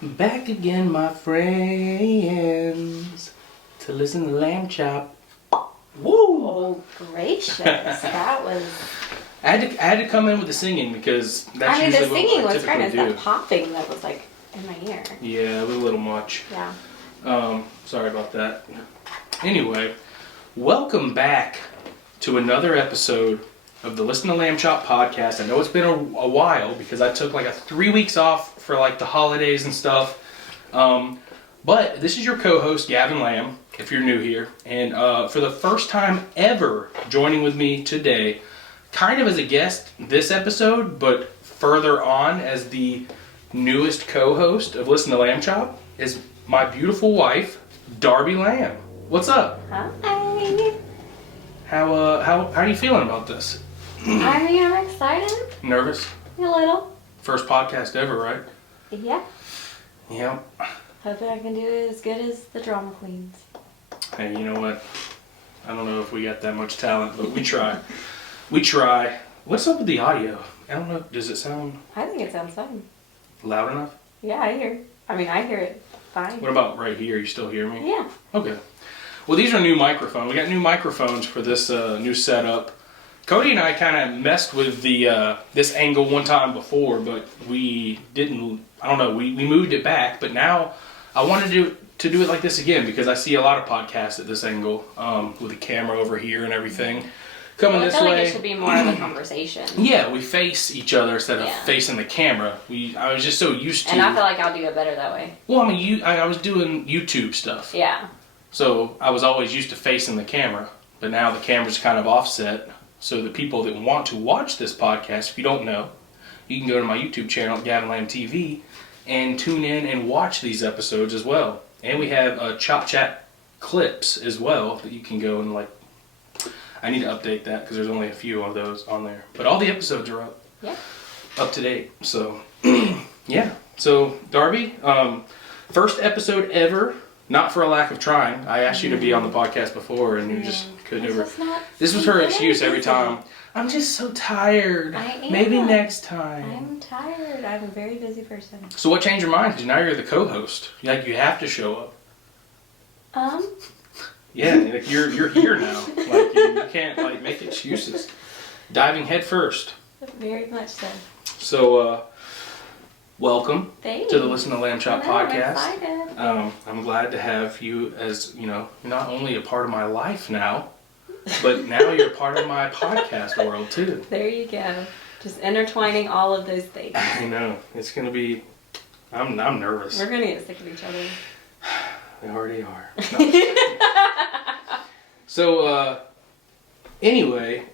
Back again, my friends, to listen to Lamb Chop. Woo! Oh, gracious. That was... I had to come in with the singing because that's the usually singing what I was great. It's typically that popping that was like in my ear. Yeah, it was a little much. Yeah. Sorry about that. Anyway, welcome back to another episode of the Listen to Lamb Chop podcast. I know it's been a while because I took like 3 weeks off for like the holidays and stuff. But this is your co-host, Gavin Lamb, if you're new here. And for the first time ever joining with me today, kind of as a guest this episode, but further on as the newest co-host of Listen to Lamb Chop, is my beautiful wife, Darby Lamb. What's up? Hi. How are you feeling about this? I'm excited. Nervous? A little. First podcast ever, right? Yeah. Yeah. Hoping I can do it as good as the drama queens. Hey, you know what? I don't know if we got that much talent, but we try. We try. What's up with the audio? I don't know. Does it sound I think it sounds fun. loud enough? Yeah, I hear it fine. What about right here? You still hear me? Yeah. Okay. Well, these are new microphones. We got new microphones for this new setup. Cody and I kind of messed with the this angle one time before, but we didn't. I don't know. We moved it back, but now I wanted to do it like this again because I see a lot of podcasts at this angle with the camera over here and everything coming this way. I feel like it should be more of a conversation. Yeah, we face each other instead of facing the camera. I was just so used to. And I feel like I'll do it better that way. Well, I mean, I was doing YouTube stuff. Yeah. So I was always used to facing the camera, but now the camera's kind of offset. So the people that want to watch this podcast, if you don't know, you can go to my YouTube channel, Gavin Lamb TV, and tune in and watch these episodes as well. And we have Chop Chat clips as well that you can go and like. I need to update that because there's only a few of those on there. But all the episodes are up. Yeah. Up to date. So, yeah. So, Darby, first episode ever. Not for a lack of trying. I asked you to be on the podcast before, and you just couldn't ever. This was her excuse every time. I'm just so tired. I am. Maybe next time. I'm tired. I'm a very busy person. So what changed your mind? Because now you're the co-host. Like you have to show up. Yeah, like you're here now. Like you can't like make excuses. Diving head first. Very much so. So welcome Thanks. to the Listen to Lamb Chop podcast. I'm excited. I'm glad to have you as, not only a part of my life now, but now you're part of my podcast world too. There you go. Just intertwining all of those things. I know. It's going to be, I'm nervous. We're going to get sick of each other. We already are. No. So, anyway,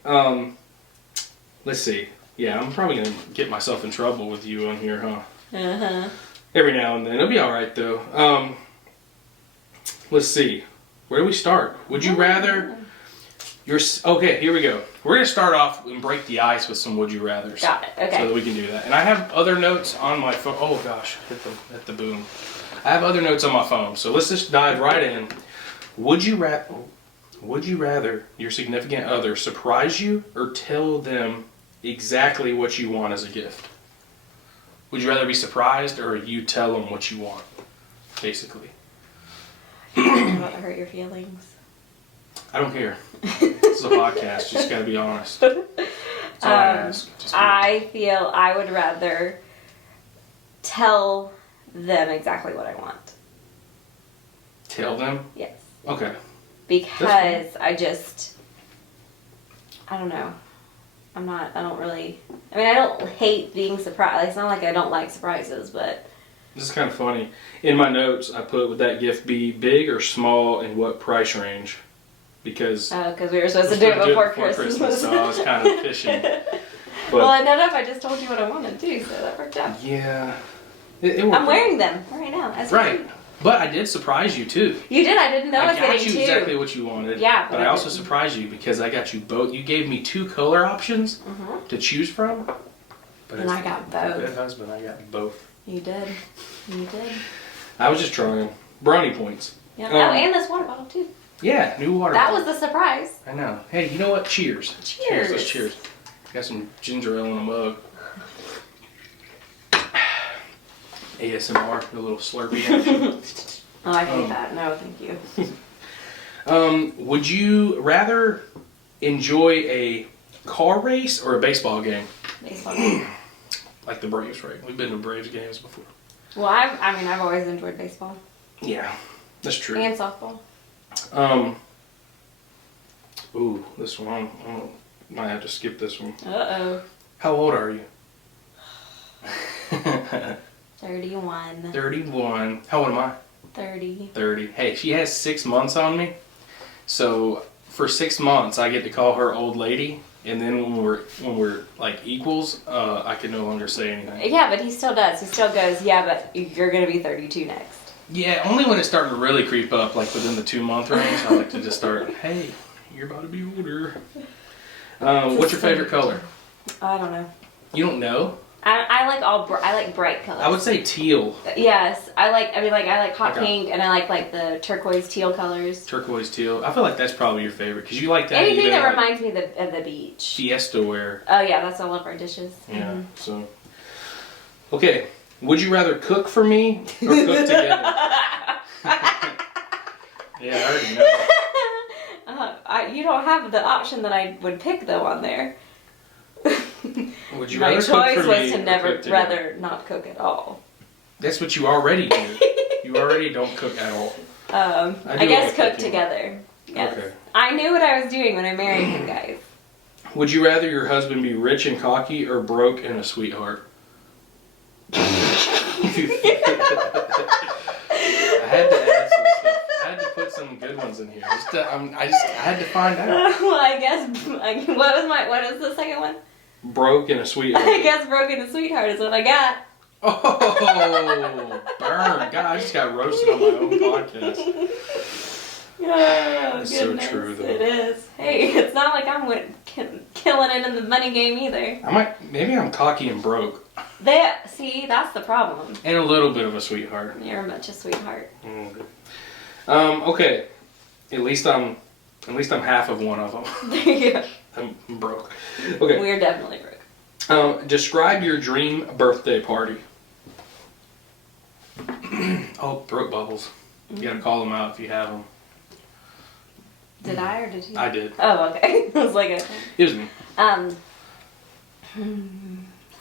let's see. Yeah, I'm probably going to get myself in trouble with you on here, huh? Uh-huh. Every now and then. It'll be alright, though. Let's see. Where do we start? Would you rather... Okay, here we go. We're going to start off and break the ice with some would you rathers. Got it. Okay. So that we can do that. And I have other notes on my phone. Oh, gosh. Hit the boom. I have other notes on my phone. So let's just dive right in. Would you rather your significant other surprise you or tell them exactly what you want as a gift? Would you rather be surprised or you tell them what you want, basically? I don't want to hurt your feelings. I don't care. This is a podcast. You just got to be honest. That's all I ask. I feel I would rather tell them exactly what I want. Tell them? Yes. Okay. Because I don't know. I don't hate being surprised. It's not like I don't like surprises, but... This is kind of funny. In my notes, I put, would that gift be big or small and what price range? Because we were supposed to do it before Christmas. So I was kind of fishing. But, well, I ended up, I just told you what I wanted too, so that worked out. Yeah. It worked I'm wearing them right now. Right. But I did surprise you too. You did. I didn't know I was getting two. I got you exactly what you wanted. Yeah. But I also surprised you because I got you both. You gave me 2 color options to choose from. But and I got both. Good husband, I got both. You did. You did. I was just trying. Brownie points. Yeah. And this water bottle too. Yeah, new water bottle. That was the surprise. I know. Hey, you know what? Cheers. Cheers. Let's cheers. Got some ginger ale in a mug. ASMR, a little slurpy action. Oh, I hate that. No, thank you. Would you rather enjoy a car race or a baseball game? Baseball game. Like the Braves, right? We've been to Braves games before. Well, I've always enjoyed baseball. Yeah, that's true. And softball. Ooh, this one. I might have to skip this one. Uh-oh. How old are you? 31. 31. How old am I? 30. 30. Hey, she has 6 months on me. So for 6 months, I get to call her old lady. And then when we're like equals, I can no longer say anything. Yeah, but he still does. He still goes, yeah, but you're going to be 32 next. Yeah, only when it's starting to really creep up, like within the 2-month range. I like to just start, hey, you're about to be older. What's your favorite color? I don't know. You don't know? I like bright colors. I would say teal. Yes, I like hot pink, and I like the turquoise teal colors. Turquoise teal. I feel like that's probably your favorite because you like that. Anything that like reminds me of the beach. Fiesta wear. Oh yeah, that's all of our dishes. Yeah. Mm-hmm. So. Okay. Would you rather cook for me or cook together? Yeah, I already know. You don't have the option that I would pick though on there. Would you My rather cook choice for was me to or never cook together? rather not cook at all. That's what you already do. You already don't cook at all. I guess like cook cooking. together. Yes. Okay. I knew what I was doing when I married him, guys. Would you rather your husband be rich and cocky or broke and a sweetheart? I had to add some stuff. I had to put some good ones in here. I had to find out. Well, I guess what is the second one? Broke and a sweetheart. I guess broken and sweetheart is what I got. Oh, burn. God, I just got roasted on my own podcast. Oh, That's so goodness. true, though. It is. Hey, it's not like I'm killing it in the money game either. Maybe I'm cocky and broke. See, that's the problem. And a little bit of a sweetheart. You're much a sweetheart. Okay. At least I'm half of one of them. There you go. I'm broke. Okay. We're definitely broke. Describe your dream birthday party. Oh, throat bubbles. You gotta call them out if you have them. Did I or did you? I did. Oh, okay. I was like, okay. It was me.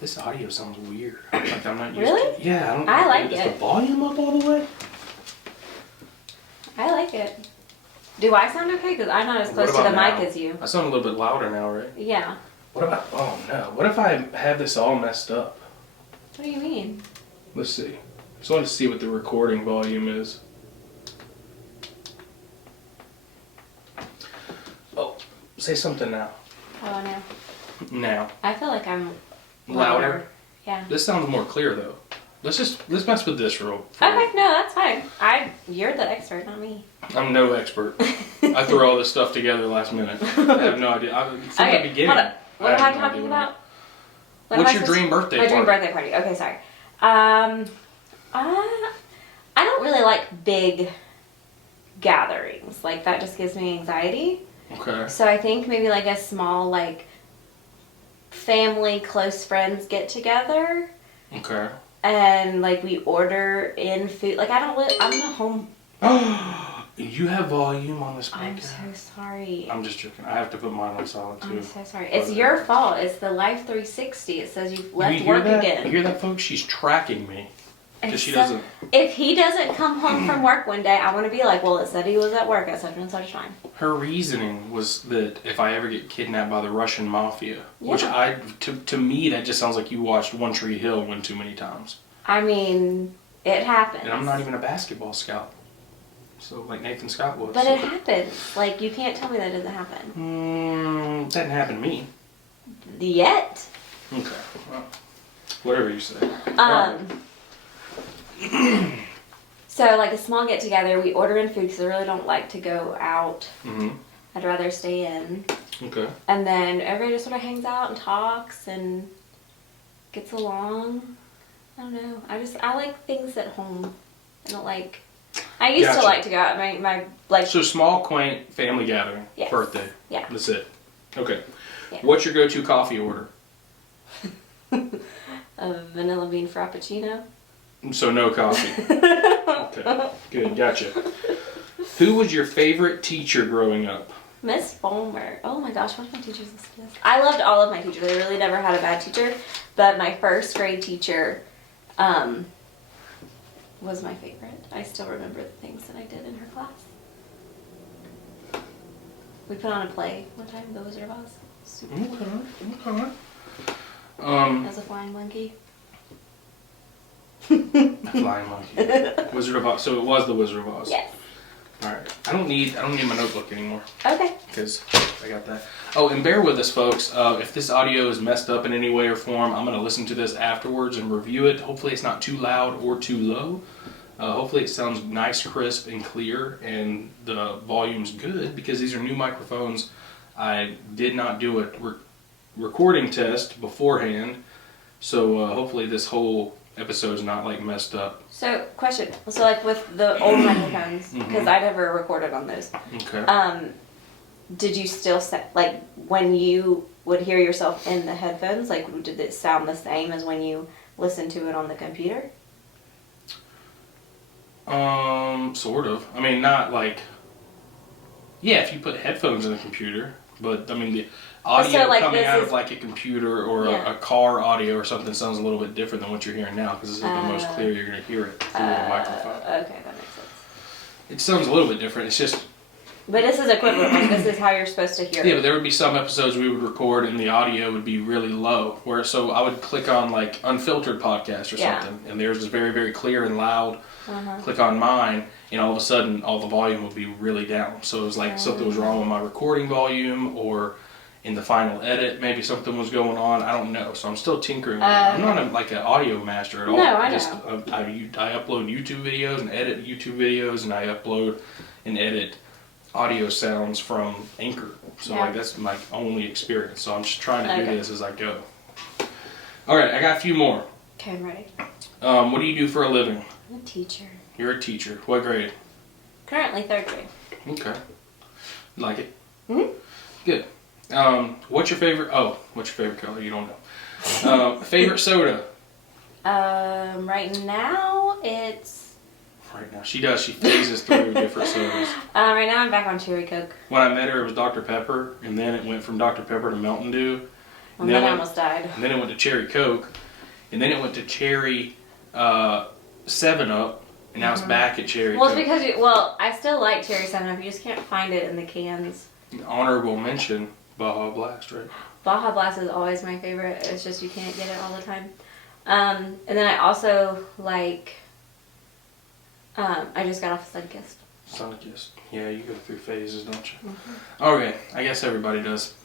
This audio sounds weird. Like I'm not used Really? to. Yeah, I like is it. the volume up all the way? I like it. Do I sound okay? Because I'm not as close to the about mic now? as you. I sound a little bit louder now, right? Yeah. What about? Oh no! What if I have this all messed up? What do you mean? Let's see. Just wanted to see what the recording volume is. Oh, say something now. Oh, no. Now. I feel like I'm Louder? Yeah. This sounds more clear though. Let's mess with this real. Okay, no, that's fine. You're the expert, not me. I'm no expert. I threw all this stuff together last minute. I have no idea. From the beginning. Hold up. What I am I have no talking idea about? What's your dream birthday My party? dream birthday party. Okay, sorry. I don't really like big gatherings. Like that just gives me anxiety. Okay. So I think maybe like a small like family, close friends get together. Okay. And like we order in food. Like I'm not home. You have volume on this podcast? I'm so sorry. I'm just joking. I have to put mine on solid too. I'm so sorry. It's your fault. It's the Life 360. It says you've left You hear work that? again. You hear that, folks? She's tracking me. Because she So, doesn't. If he doesn't come home from work one day, I want to be like, well, it said he was at work at such and such time. Her reasoning was that if I ever get kidnapped by the Russian mafia, Yeah. which to me that just sounds like you watched One Tree Hill one too many times. I mean, it happens. And I'm not even a basketball scout. So like Nathan Scott was. But it happens. Like, you can't tell me that doesn't happen. That didn't happen to me. Yet. Okay. Well, whatever you say. So, like, a small get-together, we order in food because I really don't like to go out. Mm-hmm. I'd rather stay in. Okay. And then everybody just sort of hangs out and talks and gets along. I don't know. I like things at home. I don't like... I used to Gotcha. like to go out. My like... So small, quaint family gathering. Yes. Birthday. Yeah. That's it. Okay. Yeah. What's your go-to coffee order? A vanilla bean frappuccino. So no coffee. Okay, good, gotcha. Who was your favorite teacher growing up? Miss Fulmer. Oh my gosh, what did my teachers list to? I loved all of my teachers. I really never had a bad teacher, but my first grade teacher was my favorite. I still remember the things that I did in her class. We put on a play one time, The Wizard of Oz. Super fun. Okay. As a flying monkey. Flying monkey. Wizard of Oz. So it was the Wizard of Oz. Yes. All right. I don't need my notebook anymore. Okay. Because I got that. Oh, and bear with us, folks. If this audio is messed up in any way or form, I'm going to listen to this afterwards and review it. Hopefully it's not too loud or too low. Hopefully it sounds nice, crisp, and clear, and the volume's good, because these are new microphones. I did not do a recording test beforehand, so hopefully this whole episode is not like messed up. So, question. So, like with the old microphones, because I never recorded on those. Okay. Did you still like when you would hear yourself in the headphones? Like, did it sound the same as when you listened to it on the computer? Sort of. I mean, not like. Yeah, if you put headphones in a computer, but I mean the audio like coming out of like a computer or a car audio or something sounds a little bit different than what you're hearing now, because this is the most clear you're going to hear it through the microphone. Okay, that makes sense. It sounds a little bit different. It's just. But this is equivalent. Like, this is how you're supposed to hear it. Yeah, but there would be some episodes we would record and the audio would be really low. So I would click on like unfiltered podcast or something, and theirs is very, very clear and loud. Click on mine, and all of a sudden all the volume would be really down. So it was like something was wrong with my recording volume, or in the final edit maybe something was going on. I don't know. So I'm still tinkering with it. I'm not like an audio master at all. No, I upload YouTube videos and edit YouTube videos, and I upload and edit audio sounds from Anchor. So like that's my only experience. So I'm just trying to do this as I go. All right, I got a few more. Okay, I'm ready. What do you do for a living? I'm a teacher. You're a teacher. What grade? Currently 3rd grade. Okay. You like it? Mhm. Good. What's your favorite color? You don't know. Favorite soda? Right now it's. Right now. She does. She phases through different sodas. Right now I'm back on Cherry Coke. When I met her, it was Dr. Pepper, and then it went from Dr. Pepper to Mountain Dew. And then I almost died. And then it went to Cherry Coke, and then it went to Cherry 7-Up, and now it's back at Cherry Well, Coke. it's because I still like Cherry 7-Up. You just can't find it in the cans. Honorable mention, Baja Blast, right? Baja Blast is always my favorite. It's just you can't get it all the time. And then I also like. I just got off Sunkist. Sunkist. Yeah, you go through phases, don't you? Okay, I guess everybody does.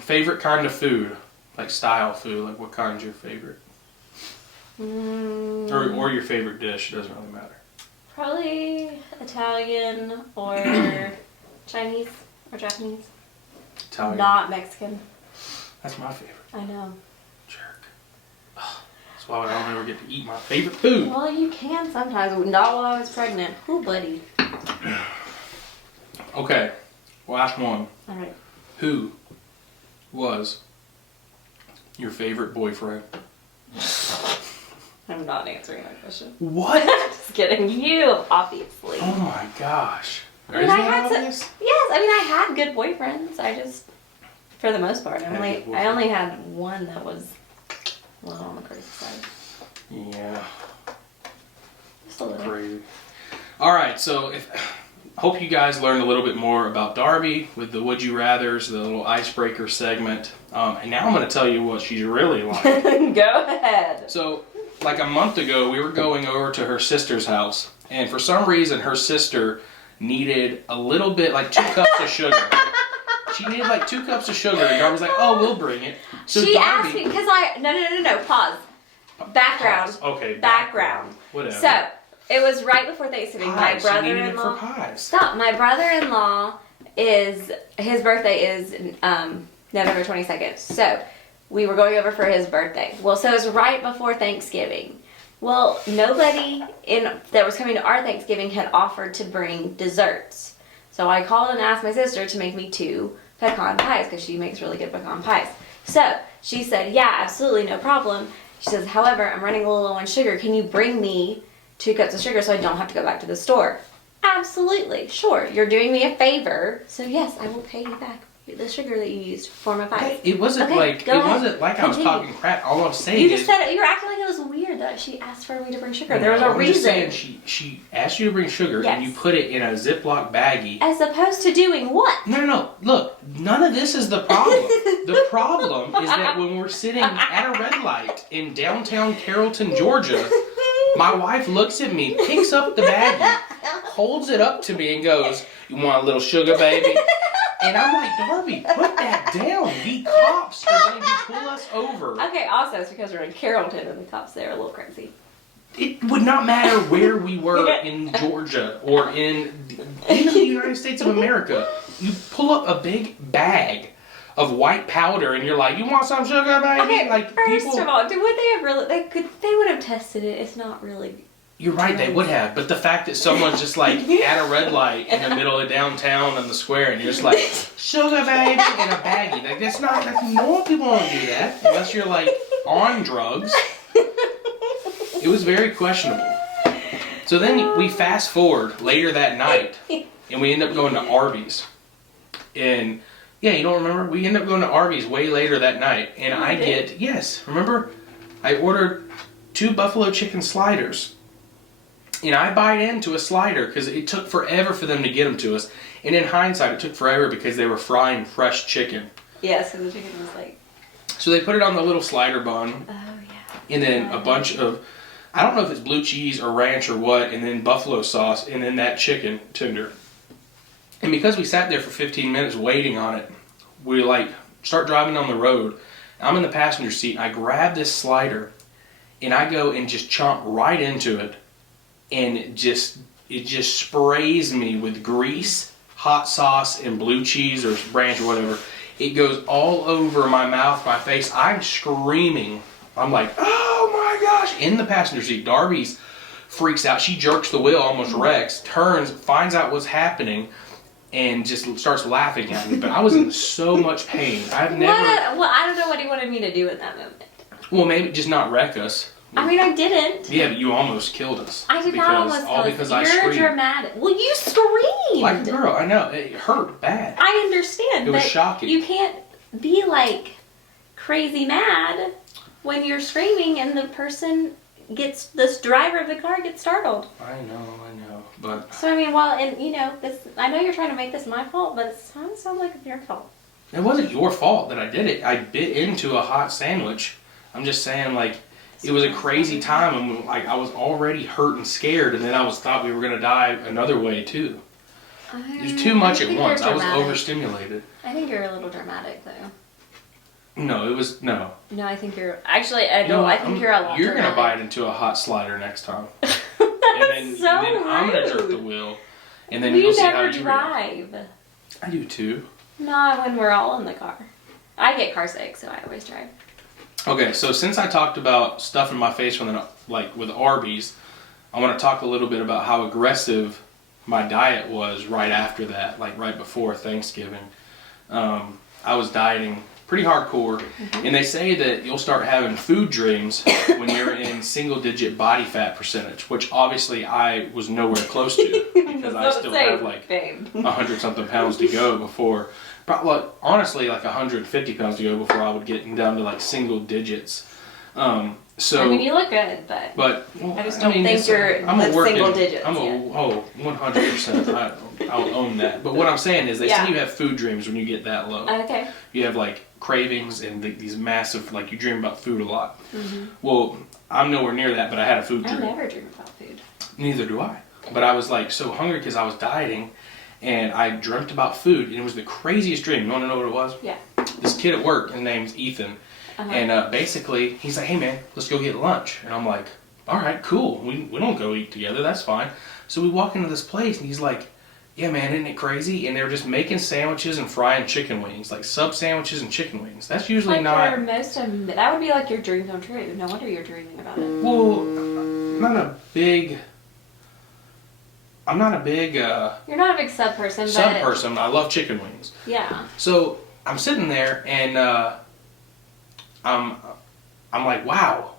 Favorite kind of food? Like style food? Like what kind's your favorite? Or your favorite dish? It doesn't really matter. Probably Italian or Chinese or Japanese. Italian. Not Mexican. That's my favorite. I know. Jerk. That's why I don't ever get to eat my favorite food. Well, you can sometimes. Not while I was pregnant. Ooh, buddy. Okay, last one. All right. Who was your favorite boyfriend? I'm not answering that question. What? Just kidding. You, obviously. Oh my gosh. I mean, I had good boyfriends. I just, for the most part, I only had one that was a little on the crazy side. Yeah. Just a little. Crazy. All right, so hope you guys learned a little bit more about Darby with the Would You Rathers, the little icebreaker segment. And now I'm going to tell you what she's really like. Go ahead. So, like a month ago, we were going over to her sister's house, and for some reason, her sister needed a little bit, like 2 cups of sugar. She needed like 2 cups of sugar, and Darby was like, "Oh, we'll bring it." So she Darby, asked me because no, pause. Background. Pause. Okay. Background. Whatever. So it was right before Thanksgiving. Pies. My She needed it brother-in-law. for pies. Stop. My brother-in-law his birthday is November 22nd. So we were going over for his birthday. Well, so it was right before Thanksgiving. Well, nobody that was coming to our Thanksgiving had offered to bring desserts. So I called and asked my sister to make me 2 pecan pies because she makes really good pecan pies. So she said, yeah, absolutely, no problem. She says, however, I'm running a little low on sugar. Can you bring me 2 cups of sugar so I don't have to go back to the store? Absolutely. Sure. You're doing me a favor. So yes, I will pay you back the sugar that you used for my pies. It wasn't like I was talking crap. All I'm saying you just said you were acting like it was weird that she asked for me to bring sugar. There was a reason. I'm just saying she asked you to bring sugar and you put it in a Ziploc baggie. As opposed to doing what? No. Look, none of this is the problem. The problem is that when we're sitting at a red light in downtown Carrollton, Georgia, my wife looks at me, picks up the baggie, holds it up to me, and goes, "You want a little sugar, baby?" And I'm like, Darby, put that down. The cops are going to pull us over. Okay, also, it's because we're in Carrollton and the cops there are a little crazy. It would not matter where we were in Georgia or in the United States of America. You pull up a big bag of white powder and you're like, "You want some sugar, baby?" Okay, like first of all, would they have really? They would have tested it. It's not really. You're right, they would have. But the fact that someone's just like at a red light in the middle of downtown on the square and you're just like, "Sugar, baby," in a baggie. Like, that's normal. People don't do that unless you're like on drugs. It was very questionable. So then we fast forward later that night and we end up going to Arby's. And yeah, you don't remember? We end up going to Arby's way later that night. And remember? I ordered 2 buffalo chicken sliders. And I bite into a slider because it took forever for them to get them to us. And in hindsight, it took forever because they were frying fresh chicken. Yeah, so the chicken was like... So they put it on the little slider bun. Oh, yeah. And then a bunch of... I don't know if it's blue cheese or ranch or what. And then buffalo sauce. And then that chicken tender. And because we sat there for 15 minutes waiting on it, we start driving down the road. I'm in the passenger seat. I grab this slider. And I go and just chomp right into it. And it just sprays me with grease, hot sauce, and blue cheese or ranch or whatever. It goes all over my mouth, my face. I'm screaming. I'm like, "Oh my gosh!" In the passenger seat, Darby's freaks out. She jerks the wheel, almost wrecks, turns, finds out what's happening, and just starts laughing at me. But I was in so much pain. I've never. Well, I don't know what he wanted me to do in that moment. Well, maybe just not wreck us. I mean, I didn't. Yeah, but you almost killed us. I did not almost kill us. Because I You're screamed. Dramatic. Well, you screamed. Like a girl, I know. It hurt bad. I understand. It was shocking. You can't be like crazy mad when you're screaming and the person this driver of the car gets startled. I know, but... So, I mean, I know you're trying to make this my fault, but it sounds like it's your fault. It wasn't your fault that I did it. I bit into a hot sandwich. I'm just saying, it was a crazy time, and I was already hurt and scared, and then thought we were gonna die another way too. There's too much at once. I was overstimulated. I think you're a little dramatic, though. No, it was no. No, I think you're actually. I think you're a lot. You're dramatic. gonna bite into a hot slider next time, That's and then I'm gonna jerk the wheel, and then you'll see how you drive. I do too. Not when we're all in the car. I get car sick, so I always drive. Okay, so since I talked about stuff in my face with Arby's, I want to talk a little bit about how aggressive my diet was right after that, right before Thanksgiving. I was dieting pretty hardcore, and they say that you'll start having food dreams when you're in single-digit body fat percentage, which obviously I was nowhere close to because I still have 100-something pounds to go before. Honestly, 150 pounds to go before I would get down to single digits. So I mean, you look good, but I just don't think you're single digits. 100%. I'll own that. But what I'm saying is, they say you have food dreams when you get that low. Okay. You have cravings and these massive, you dream about food a lot. Mm-hmm. Well, I'm nowhere near that, but I had a food dream. I never dream about food. Neither do I. But I was so hungry because I was dieting. And I dreamt about food, and it was the craziest dream. You want to know what it was? Yeah. This kid at work, his name's Ethan, and basically he's like, "Hey man, let's go get lunch." And I'm like, "All right, cool. We don't go eat together. That's fine." So we walk into this place, and he's like, "Yeah man, isn't it crazy?" And they were just making sandwiches and frying chicken wings, sub sandwiches and chicken wings. That's usually not. That would be your dream come true. No wonder you're dreaming about it. Well, I'm not a big. You're not a big sub person. I love chicken wings. Yeah. So I'm sitting there and I'm like, wow,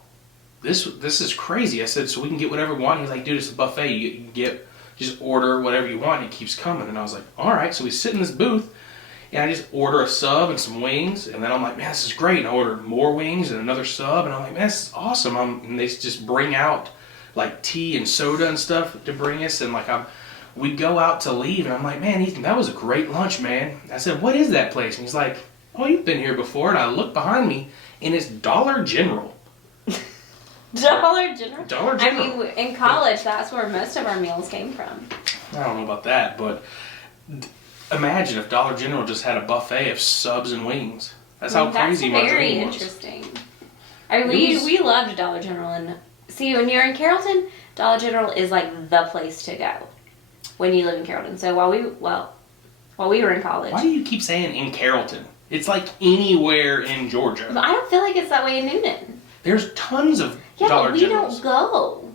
this is crazy. I said, so we can get whatever we want. He's like, dude, it's a buffet. You can get, just order whatever you want. And it keeps coming. And I was like, all right. So we sit in this booth, and I just order a sub and some wings. And then I'm like, man, this is great. And I ordered more wings and another sub. And I'm like, man, this is awesome. And they just bring out like tea and soda and stuff to bring us. And like we go out to leave, and I'm like, man, Ethan, that was a great lunch, man. I said, what is that place? And he's like, oh, you've been here before. And I look behind me, and it's Dollar General. Dollar General? Dollar General. I mean, in college, that's where most of our meals came from. I don't know about that, but imagine if Dollar General just had a buffet of subs and wings. That's how crazy my dream was. That's very interesting. I mean, we loved Dollar General. And see, when you're in Carrollton, Dollar General is like the place to go when you live in Carrollton. So while we were in college. Why do you keep saying in Carrollton? It's like anywhere in Georgia. I don't feel like it's that way in Noonan. There's tons of Yeah, Dollar but we Generals. don't go.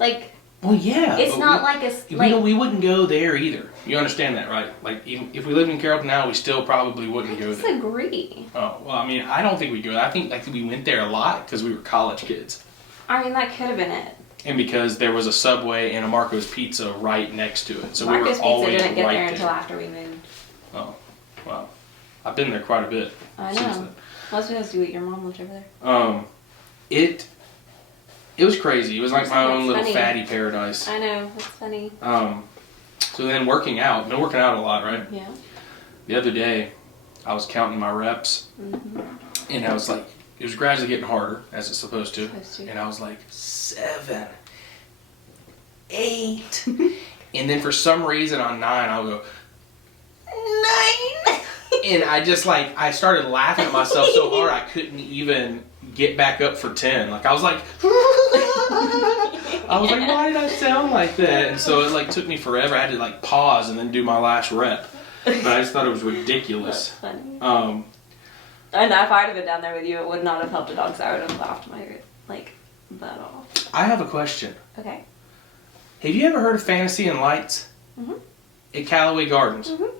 Like, well, yeah. it's not like a... we wouldn't go there either. You understand that, right? Like, even if we lived in Carrollton now, we still probably wouldn't go there. I disagree. Oh, well, I mean, I don't think we'd go there. I think like we went there a lot because we were college kids. I mean, that could have been it. And because there was a Subway and a Marco's Pizza right next to it. So Marco's we were always Pizza didn't get right there there until after we moved. Oh, wow. I've been there quite a bit. I since know. then. Most because you eat your mom lived over there. It was crazy. It was like my own little funny. fatty paradise. I know. That's funny. So then working out. Been working out a lot, right? Yeah. The other day, I was counting my reps. Mm-hmm. And I was like, it was gradually getting harder, as it's supposed to. Supposed to. And I was like, 7, 8. And then for some reason on 9, I would go, 9. And I just like, I started laughing at myself so hard I couldn't even get back up for 10. Like, I was like, why did I sound like that? And so it like took me forever. I had to like pause and then do my last rep. But I just thought it was ridiculous. That's funny. And if I'd have been down there with you, it would not have helped at all because I would have laughed my butt off. I have a question. Okay. Have you ever heard of Fantasy and Lights? Mm-hmm. At Callaway Gardens? Mm-hmm.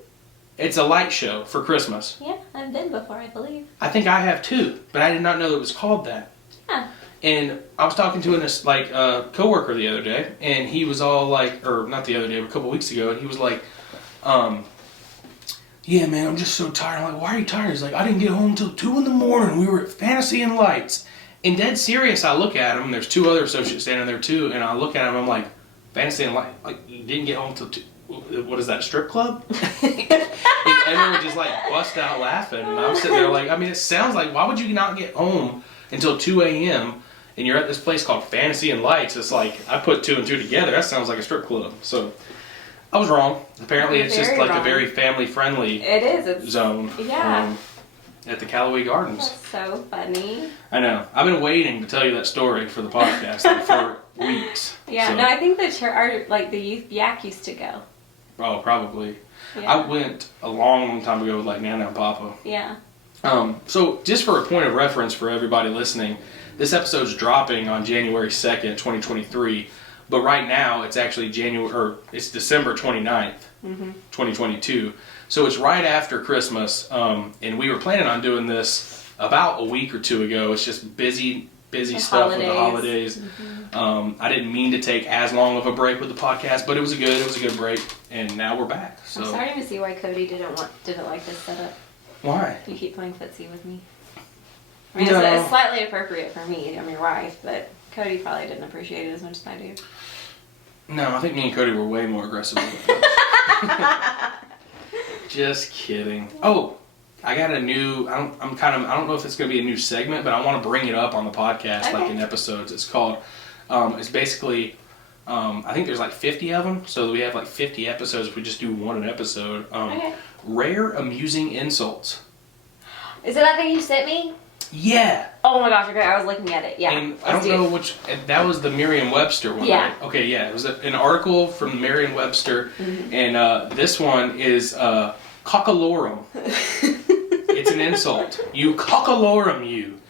It's a light show for Christmas. Yeah, I've been before, I believe. I think I have too, but I did not know that it was called that. Yeah. And I was talking to a coworker the other day, and he was all like, or not the other day, but a couple weeks ago, and he was like, yeah, man, I'm just so tired. I'm like, why are you tired? He's like, I didn't get home until 2 in the morning. We were at Fantasy and Lights. And dead serious, I look at him, and there's 2 other associates standing there too, and I look at him, I'm like, Fantasy and Lights? Like, you didn't get home until 2? What is that, a strip club? And everyone just like bust out laughing. And I'm sitting there like, I mean, it sounds like, why would you not get home until 2 a.m. and you're at this place called Fantasy and Lights? It's like, I put 2 and 2 together. That sounds like a strip club. So I was wrong. Apparently it's just like a very family friendly zone. Yeah. At the Callaway Gardens. That's so funny. I know. I've been waiting to tell you that story for the podcast for weeks. Yeah, so. no, I think the youth yak used to go. Oh, probably. Yeah. I went a long time ago with like Nana and Papa. Yeah. So just for a point of reference for everybody listening, this episode's dropping on January 2nd, 2023. But right now it's actually it's December 29th, 2022. So it's right after Christmas. And we were planning on doing this about a week or 2 ago. It's just busy stuff with the holidays. Mm-hmm. I didn't mean to take as long of a break with the podcast, but it was a good break, and now we're back. So. I'm starting to see why Cody didn't like this setup. Why? You keep playing footsie with me. I mean, it's slightly appropriate for me. I'm your wife, but Cody probably didn't appreciate it as much as I do. No, I think me and Cody were way more aggressive with it. Just kidding. Oh. I got a new, I don't know if it's going to be a new segment, but I want to bring it up on the podcast, okay. like in episodes. It's called, it's basically, I think there's like 50 of them, so we have like 50 episodes if we just do one an episode. Okay. Rare amusing insults. Is it that thing you sent me? Yeah. Oh my gosh, okay, I was looking at it, yeah. And I don't know which, that was the Merriam-Webster one, yeah. Right? Okay, yeah, it was an article from Merriam-Webster, and this one is cockalorum. It's an insult. You cockalorum, you.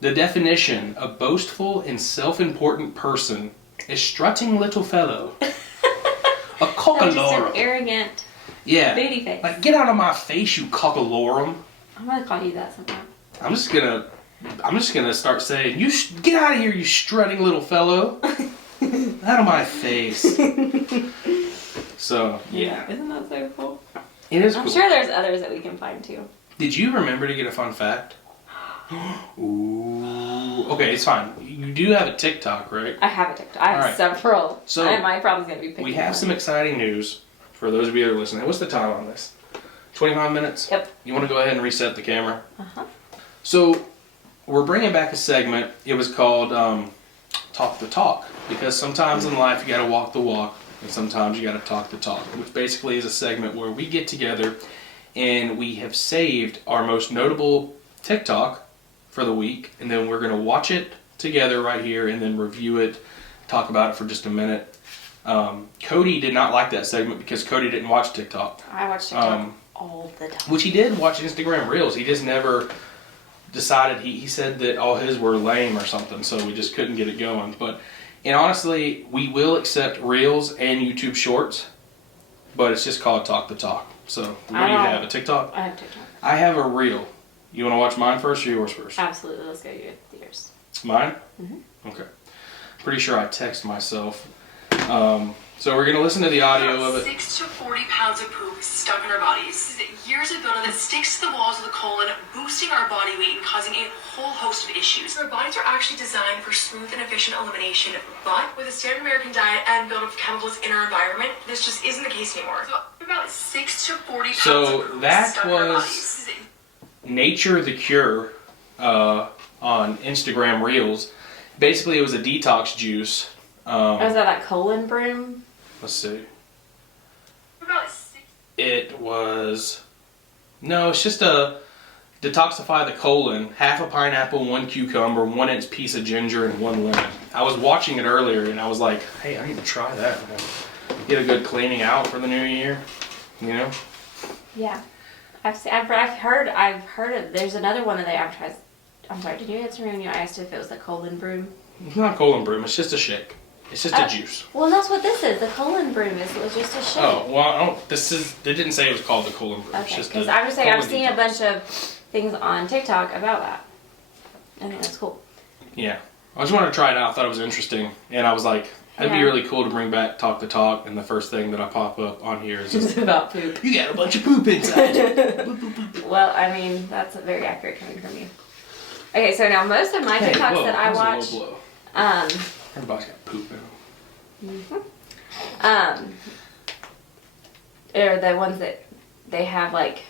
The definition, a boastful and self-important person, a strutting little fellow. A cockalorum. Just an arrogant booty face. Like, get out of my face, you cockalorum. I'm going to call you that sometime. I'm just going to I'm just gonna start saying, get out of here, you strutting little fellow. Out of my face. So, yeah. Isn't that so cool? It is cool. I'm sure there's others that we can find too. Did you remember to get a fun fact? Ooh. Okay, it's fine. You do have a TikTok, right? I have a TikTok. I have several. So, my problem's going to be picking we have some exciting news for those of you that are listening. What's the time on this? 25 minutes? Yep. You want to go ahead and reset the camera? Uh-huh. So, we're bringing back a segment. It was called Talk the Talk. Because sometimes in life you got to walk the walk, and sometimes you got to talk the talk. Which basically is a segment where we get together and we have saved our most notable TikTok for the week, and then we're going to watch it together right here and then review it, talk about it for just a minute. Cody did not like that segment because Cody didn't watch TikTok. I watch TikTok all the time. Which he did watch Instagram Reels. He just never decided, he said that all his were lame or something, so we just couldn't get it going. And honestly, we will accept Reels and YouTube Shorts, but it's just called Talk the Talk. So, what do you have? A TikTok? I have TikTok. I have a Reel. You want to watch mine first or yours first? Absolutely. Let's go yours. Mine? Mm-hmm. Okay. Pretty sure I text myself. So we're going to listen to the audio of it. 6 to 40 pounds of poop stuck in our bodies. Years of buildup that sticks to the walls of the colon, boosting our body weight and causing a whole host of issues. Our bodies are actually designed for smooth and efficient elimination, but with a standard American diet and buildup of chemicals in our environment, this just isn't the case anymore. So about 6 to 40 pounds of poop stuck in our bodies. Nature the Cure on Instagram Reels. Basically, it was a detox juice. Is that colon broom? Let's see. It was... No, it's just a detoxify the colon, half a pineapple, 1 cucumber, 1 inch piece of ginger, and 1 lemon. I was watching it earlier, and I was like, hey, I need to try that. Get a good cleaning out for the new year, you know? Yeah. I've heard it. There's another one that they advertised. I'm sorry, did you answer me when you asked if it was the colon broom? It's not colon broom, it's just a shake. It's just a juice. Well, that's what this is. The colon broom is just a shake. Oh, well, they didn't say it was called the colon broom. Okay, because I was saying I've seen a bunch of things on TikTok about that. I think that's cool. Yeah. I just wanted to try it out. I thought it was interesting. And I was like, that'd be really cool to bring back Talk the Talk. And the first thing that I pop up on here is just about poop. You got a bunch of poop inside you. Well, I mean, that's very accurate coming from you. Okay, so now most of my TikToks that I watch... Everybody's got poop in them. Are the ones that they have, like,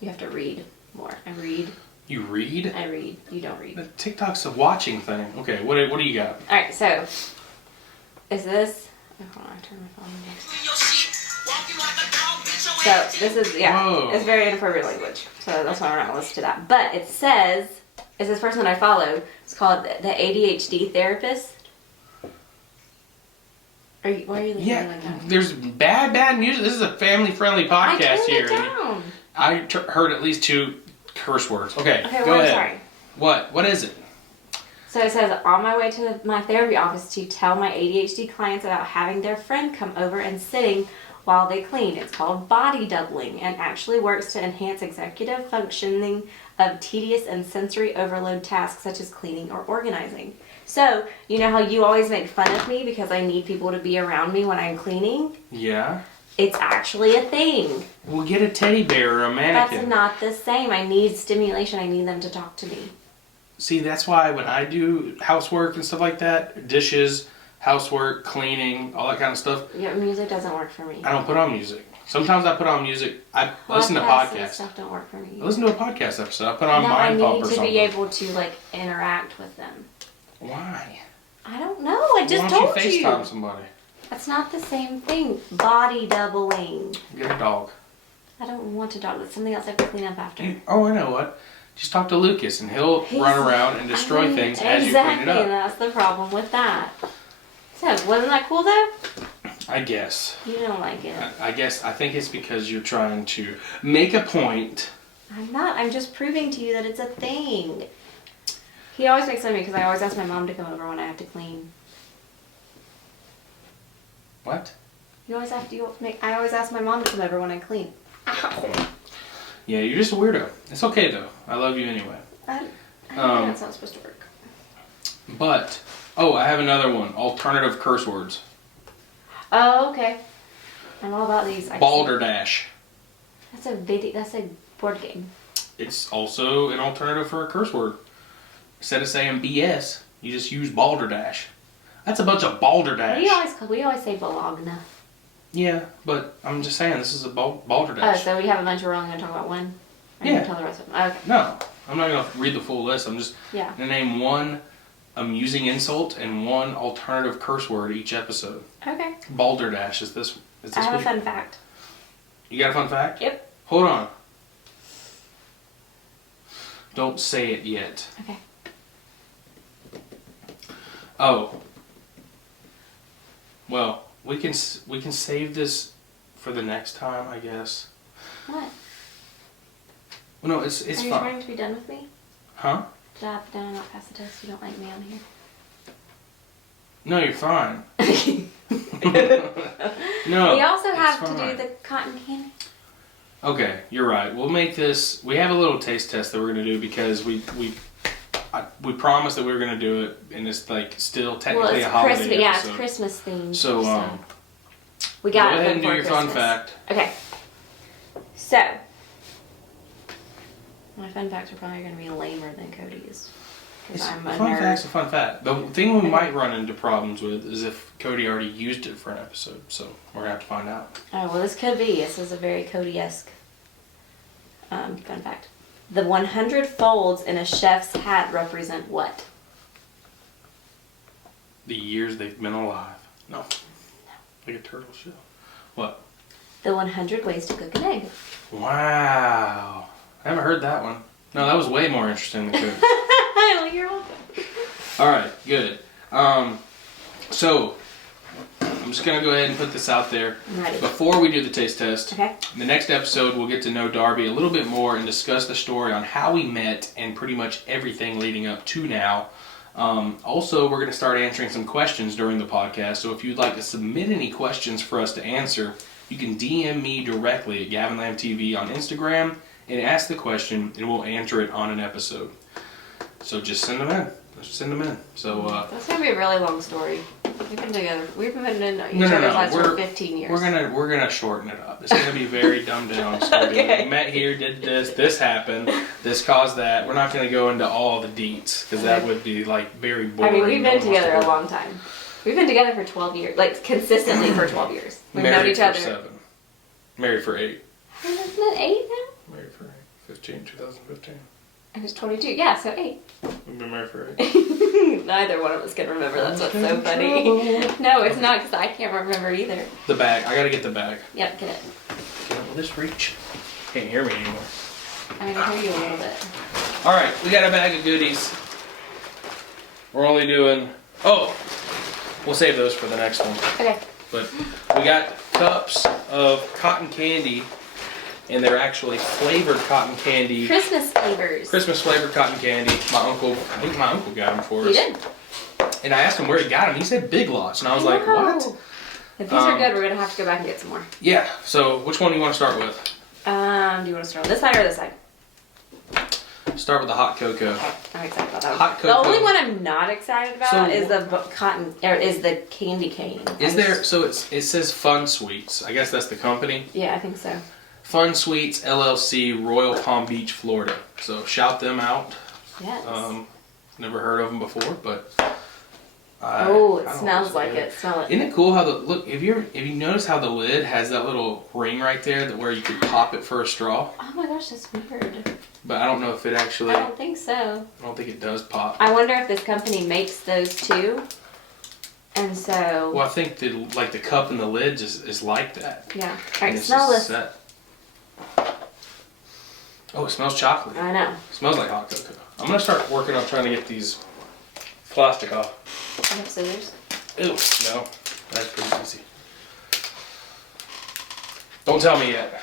you have to read more. I read. You read? I read. You don't read. The TikTok's a watching thing. Okay, what do you got? Alright, so, is this... Oh, hold on, I turned my phone on. So, this is, Whoa. It's very inappropriate language. So, that's why we're not going to listen to that. But it says, is this person that I follow, it's called the ADHD Therapist. Why are you looking at me like that? There's bad music. This is a family-friendly podcast here. I turned it down. I heard at least 2 curse words. Okay, go well, ahead. Sorry. What is it? So it says, on my way to my therapy office to tell my ADHD clients about having their friend come over and sitting while they clean. It's called body doubling and actually works to enhance executive functioning of tedious and sensory overload tasks such as cleaning or organizing. So, you know how you always make fun of me because I need people to be around me when I'm cleaning? Yeah. It's actually a thing. We'll get a teddy bear or a mannequin. That's not the same. I need stimulation. I need them to talk to me. See, that's why when I do housework and stuff like that, dishes, housework, cleaning, all that kind of stuff. Yeah, music doesn't work for me. I don't put on music. Sometimes I put on music. I listen to podcasts. And stuff don't work for me. I listen to a podcast episode. I put on Mind Pump or something. I need to be able to, like, interact with them. Why? I don't know. I just told you. Why don't you FaceTime somebody? That's not the same thing. Body doubling. Get a dog. I don't want a dog. That's something else I have to clean up after. I know what. Just talk to Lucas and he'll run around and destroy things as you clean it up. Exactly, and that's the problem with that. So, wasn't that cool though? I guess. You don't like it. I think it's because you're trying to make a point. I'm not. I'm just proving to you that it's a thing. He always makes fun of me because I always ask my mom to come over when I have to clean. What? I always ask my mom to come over when I clean. Ow. Yeah, you're just a weirdo. It's okay though. I love you anyway. That's not supposed to work. But, I have another one. Alternative curse words. Oh, okay. I'm all about these. Balderdash. That's a board game. It's also an alternative for a curse word. Instead of saying BS, you just use balderdash. That's a bunch of balderdash. We always say Bologna. Yeah, but I'm just saying this is a balderdash. Oh, so we have a bunch. We're only going to talk about one? Yeah. Tell the rest of them. Okay. No, I'm not going to read the full list. I'm just going to name one amusing insult and one alternative curse word each episode. Okay. Balderdash is this. I have a fun fact. You got a fun fact? Yep. Hold on. Don't say it yet. Okay. Oh. Well, we can save this for the next time, I guess. What? Well, no, it's Are fine. you trying to be done with me? Huh? Did I not pass the test? You don't like me on here? No, you're fine. No. We also have it's to fine. do the cotton candy. Okay, you're right. We'll make this. We have a little taste test that we're gonna do because we promised that we were gonna do it, and it's like still technically a holiday episode. Yeah, it's Christmas themed. So we got go it ahead and do your Christmas. fun fact. Okay. So my fun facts are probably gonna be lamer than Cody's. I'm a Fun nerd. fact's a fun fact. The thing we might run into problems with is if Cody already used it for an episode, so we're gonna have to find out. Oh, well, this could be. This is a very Cody-esque fun fact. The 100 folds in a chef's hat represent what? The years they've been alive. No. Like a turtle shell. What? The 100 ways to cook an egg. Wow. I haven't heard that one. No, that was way more interesting than Cody. Well, you're welcome. All right, good. So I'm just gonna go ahead and put this out there. I'm ready. Before we do the taste test, Okay. in the next episode we'll get to know Darby a little bit more and discuss the story on how we met and pretty much everything leading up to now. Also, we're gonna start answering some questions during the podcast. So if you'd like to submit any questions for us to answer, you can DM me directly at Gavin Lamb TV on Instagram and ask the question, and we'll answer it on an episode. So just send them in. Just send them in. So That's gonna be a really long story. We've been together. We've been in each no. other's lives for 15 years. We're gonna shorten it up. It's gonna be very dumbed down. Story. Okay. We met here, did this happened, this caused that. We're not gonna go into all the deets because that would be like very I boring. mean, we've been Almost together a boring. long time. We've been together for 12 years, like consistently for 12 years. We've known Married each for other. 7. Married for 8. Isn't it 8 now? Married for 8. 2015. I was 22. Yeah, so 8. We've been married for 8. Neither one of us can remember. That's what's so funny. No, it's not because I can't remember either. The bag. I gotta get the bag. Yep, get it. Will this reach? Can't hear me anymore. I can hear you a little bit. All right, we got a bag of goodies. We're only doing. Oh, we'll save those for the next one. Okay. But we got cups of cotton candy, and they're actually flavored cotton candy. Christmas flavors. Christmas flavored cotton candy. I think my uncle got them for us. He did. And I asked him where he got them. He said Big Lots, and I was like, Wow. what? If these are good, we're gonna have to go back and get some more. Yeah. So which one do you want to start with? Do you want to start on this side or this side? Start with the hot cocoa. Okay, I'm excited about that one. Hot The cocoa. only one I'm not excited about So is the cotton, or is the candy cane. Is there? So it says Fun Sweets. I guess that's the company. Yeah, I think so. Fun Sweets LLC, Royal Palm Beach, Florida. So shout them out. Yes. Never heard of them before, but it smells like it. Smell it. Isn't it cool how the look? Have you noticed how the lid has that little ring right there that where you could pop it for a straw? Oh my gosh, that's weird. But I don't know if it actually. I don't think so. I don't think it does pop. I wonder if this company makes those too. And so. Well, I think the cup and the lids is like that. Yeah. And Alright, it's smell just this. set. Oh, it smells chocolatey. I know. It smells like hot cocoa. I'm gonna start working on trying to get these plastic off. I have scissors. Ew, no, that's pretty easy. Don't tell me yet.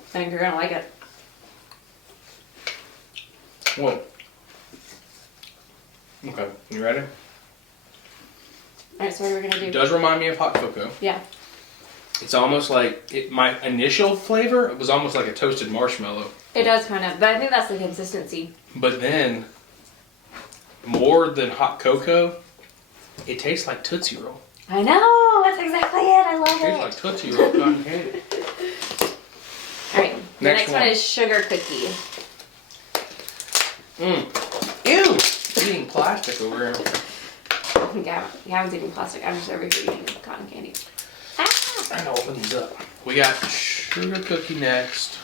I think you're gonna like it. Whoa. Okay, you ready? Alright, so what are we gonna do? It does remind me of hot cocoa. Yeah. It's almost like my initial flavor. It was almost like a toasted marshmallow. It does kind of, but I think that's the consistency. But then, more than hot cocoa, it tastes like Tootsie Roll. I know, that's exactly it. I love It tastes like Tootsie Roll cotton candy. Alright, the next one is sugar cookie. Ew! Eating plastic over here. Gavin's eating plastic. I'm just over here eating cotton candy. Ah! I know, open these up. We got sugar cookie next.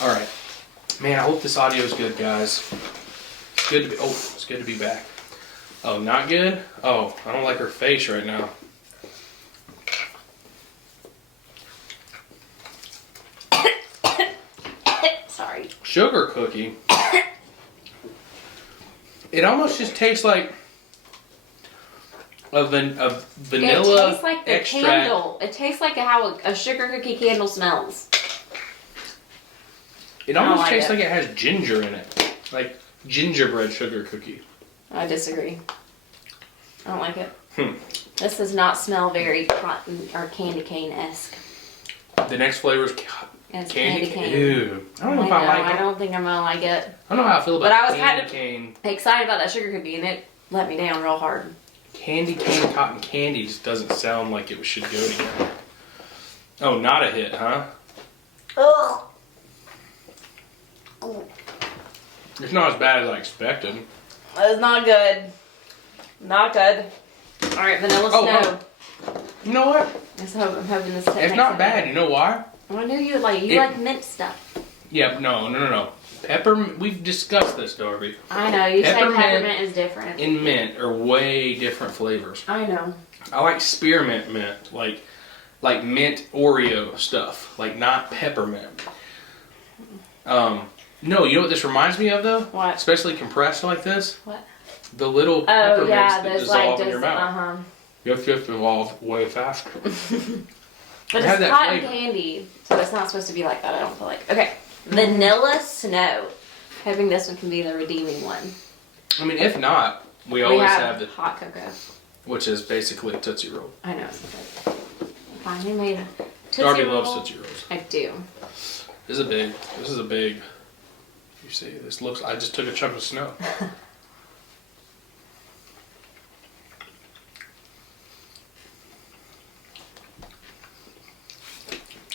Alright. Man, I hope this audio is good, guys. It's good to be, it's good to be back. Oh, not good? Oh, I don't like her face right now. Sorry. Sugar cookie. It almost just tastes like a vanilla It tastes like the extract. candle. It tastes like how a sugar cookie candle smells. It almost tastes like it has ginger in it. Like gingerbread sugar cookie. I disagree. I don't like it. This does not smell very cotton or candy cane-esque. The next flavor is It's candy cane. Ew. I don't know if I like it. I don't think I'm gonna like it. I don't know how I feel about But I was candy kind of cane. excited about that sugar cookie, and it let me down real hard. Candy cane cotton candy just doesn't sound like it should go together. Oh, not a hit, huh? Ugh. It's not as bad as I expected. It's not good. Not good. All right, vanilla snow. You know what? I'm hoping this. It's not bad. You know why? I knew you like mint stuff. Yeah, no. Peppermint. We've discussed this, Darby. I know you say Peppermint peppermint is different. And mint are way different flavors. I know. I like spearmint mint, like mint Oreo stuff, like not peppermint. No, you know what this reminds me of though? What? Especially compressed like this. What? The little peppermints that those dissolve in your mouth. Uh-huh. You have to evolve way faster. But It had it's that cotton flavor. candy, so it's not supposed to be like that. I don't feel like. Okay, vanilla snow. Hoping this one can be the redeeming one. I mean, if not, we We always have have the, hot cocoa. which is basically a Tootsie Roll. I know it's good. Finally made a Tootsie Darby Roll. loves Tootsie Rolls. I do. This is a big. You see, this looks. I just took a chunk of snow.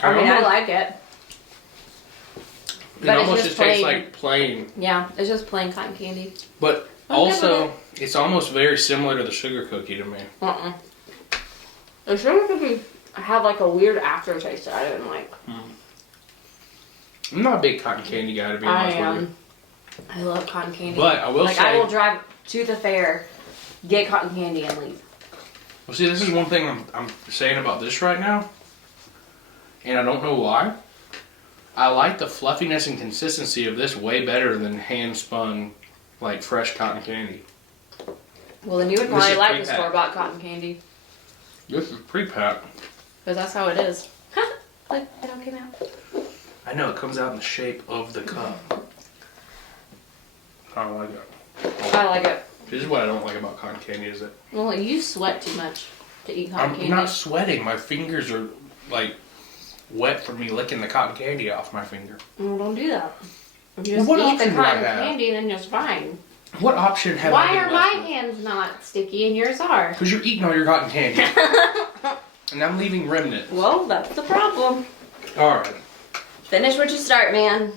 I like it. It But it's almost just just tastes plain. like plain. Yeah, it's just plain cotton candy. But I'm good also, it's almost very similar to the sugar cookie to me. The sugar cookie had like a weird aftertaste that I didn't like. I'm not a big cotton candy guy, to be honest with you. I love cotton candy. But I will like say, I will drive to the fair, get cotton candy, and leave. well, see, this is one thing I'm saying about this right now, and I don't know why. I like the fluffiness and consistency of this way better than hand spun, like fresh cotton candy. Well, then you would This probably is like the pre-packed. store-bought cotton candy. This is pre-packed. Because that's how it is. Look, it all came out. I know, it comes out in the shape of the cup. I don't like it. I like it. This is what I don't like about cotton candy, is it? Well, you sweat too much to eat cotton I'm candy. not sweating. My fingers are, like, wet from me licking the cotton candy off my finger. Well, don't do that. You just What eat the option do I cotton have? candy and then you're fine. What option have I Why been are my left with? hands not sticky and yours are? Because you're eating all your cotton candy. And I'm leaving remnant. Well, that's the problem. Alright. Finish what you start, man.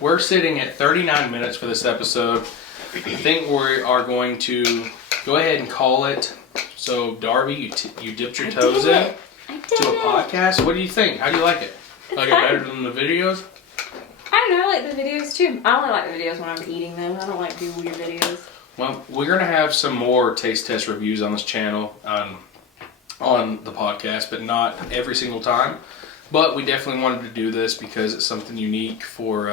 We're sitting at 39 minutes for this episode. I think we are going to go ahead and call it. So, Darby, you dipped your toes in I did to a it. podcast. What do you think? How do you like it? Like it better than the videos? I don't know, I like the videos too. I only like the videos when I'm eating them. I don't like do weird videos. Well, we're going to have some more taste test reviews on this channel on the podcast, but not every single time. But we definitely wanted to do this because it's something unique for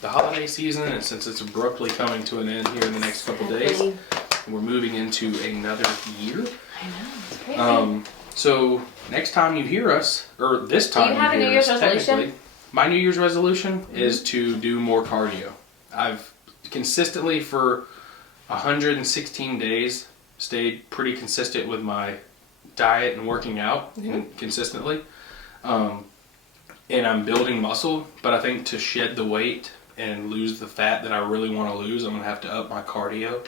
the holiday season, and since it's abruptly coming to an end here in the next couple days, and we're moving into another year. I know, it's crazy. So next time you hear us, or this time Do you have a hear New Year's us, resolution? technically, my New Year's resolution is to do more cardio. I've consistently for 116 days stayed pretty consistent with my diet and working out and consistently. and I'm building muscle, but I think to shed the weight and lose the fat that I really want to lose, I'm going to have to up my cardio.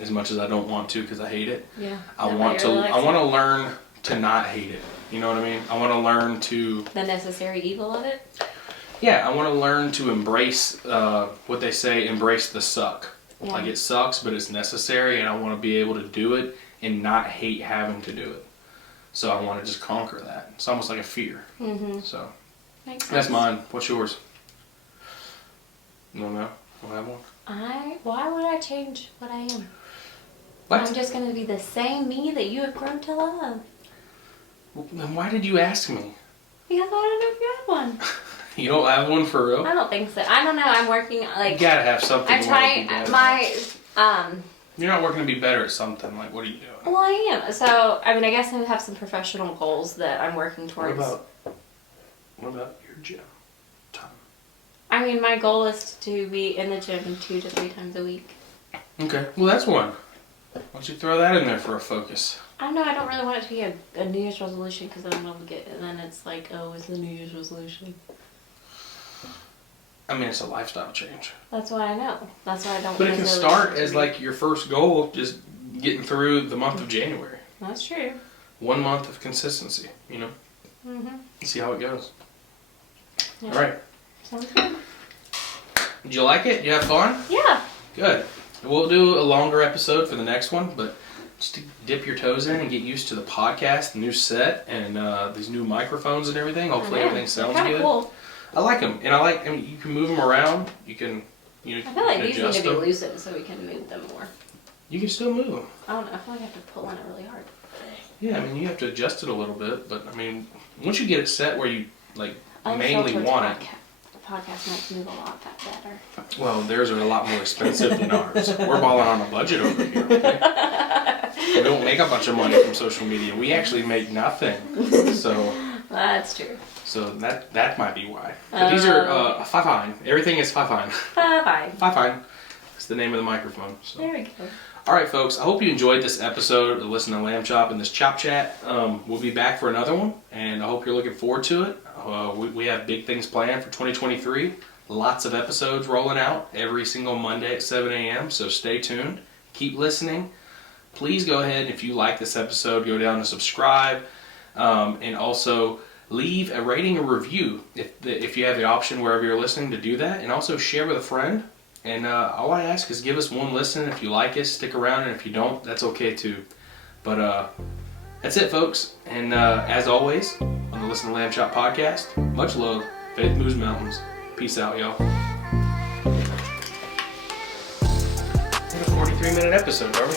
As much as I don't want to because I hate it. Yeah. I want to learn to not hate it. You know what I mean? I want to learn to... The necessary evil of it? Yeah, I want to learn to embrace what they say, embrace the suck. Yeah. Like it sucks, but it's necessary, and I want to be able to do it and not hate having to do it. So I want to just conquer that. It's almost like a fear. So Makes sense. that's mine. What's yours? You don't know? Don't have one? Why would I change what I am? What? I'm just going to be the same me that you have grown to love. Then why did you ask me? Because I want to know if you have one. You don't have one for real? I don't think so. I don't know. I'm working, You gotta have something. I'm you wanna trying, be better my, You're not working to be better at something. Like, what are you doing? well, I am. So, I mean, I guess I have some professional goals that I'm working towards. What about your gym time? I mean, my goal is to be in the gym 2 to 3 times a week. Okay, well that's one. Why don't you throw that in there for a focus? I don't know. I don't really want it to be a New Year's resolution because then I'll get, and then it's like, oh, it's the New Year's resolution. I mean, it's a lifestyle change. That's why I know. That's why I don't. But it can necessarily start want it to as be. like your first goal, just getting through the month of January. That's true. 1 month of consistency, you know? See how it goes. Yeah. All right. Sounds good. Did you like it? You have fun? Yeah. Good. We'll do a longer episode for the next one, but just to dip your toes in and get used to the podcast, the new set, and these new microphones and everything. Hopefully everything sounds Kinda good. Cool. I like them, and I mean, you can move them around. You can, I feel like you can these need adjust to be them. loosened so we can move them more. You can still move them. I don't know. I feel like I have to pull on it really hard. Yeah, I mean, you have to adjust it a little bit, but I mean, once you get it set where you like I mainly feel towards want it. Podcast might move a lot better. Well, theirs are a lot more expensive than ours. We're balling on a budget over here. Okay? We don't make a bunch of money from social media. We actually make nothing. So That's true. So that might be why. But these are fine. Everything is fine. Bye. Fine. It's the name of the microphone. So. There we go. All right, folks. I hope you enjoyed this episode of Listen to Lamb Chop and this Chop Chat. We'll be back for another one, and I hope you're looking forward to it. We have big things planned for 2023. Lots of episodes rolling out every single Monday at 7 a.m., so stay tuned. Keep listening. Please go ahead, if you like this episode, go down and subscribe, and also leave a rating or review if you have the option wherever you're listening to do that, and also share with a friend. And all I ask is give us one listen. If you like us, stick around, and if you don't, that's okay too. But that's it, folks. And as always, on the Listen to Lamb Chop podcast, much love, faith moves mountains. Peace out, y'all. What a 43-minute episode, are we?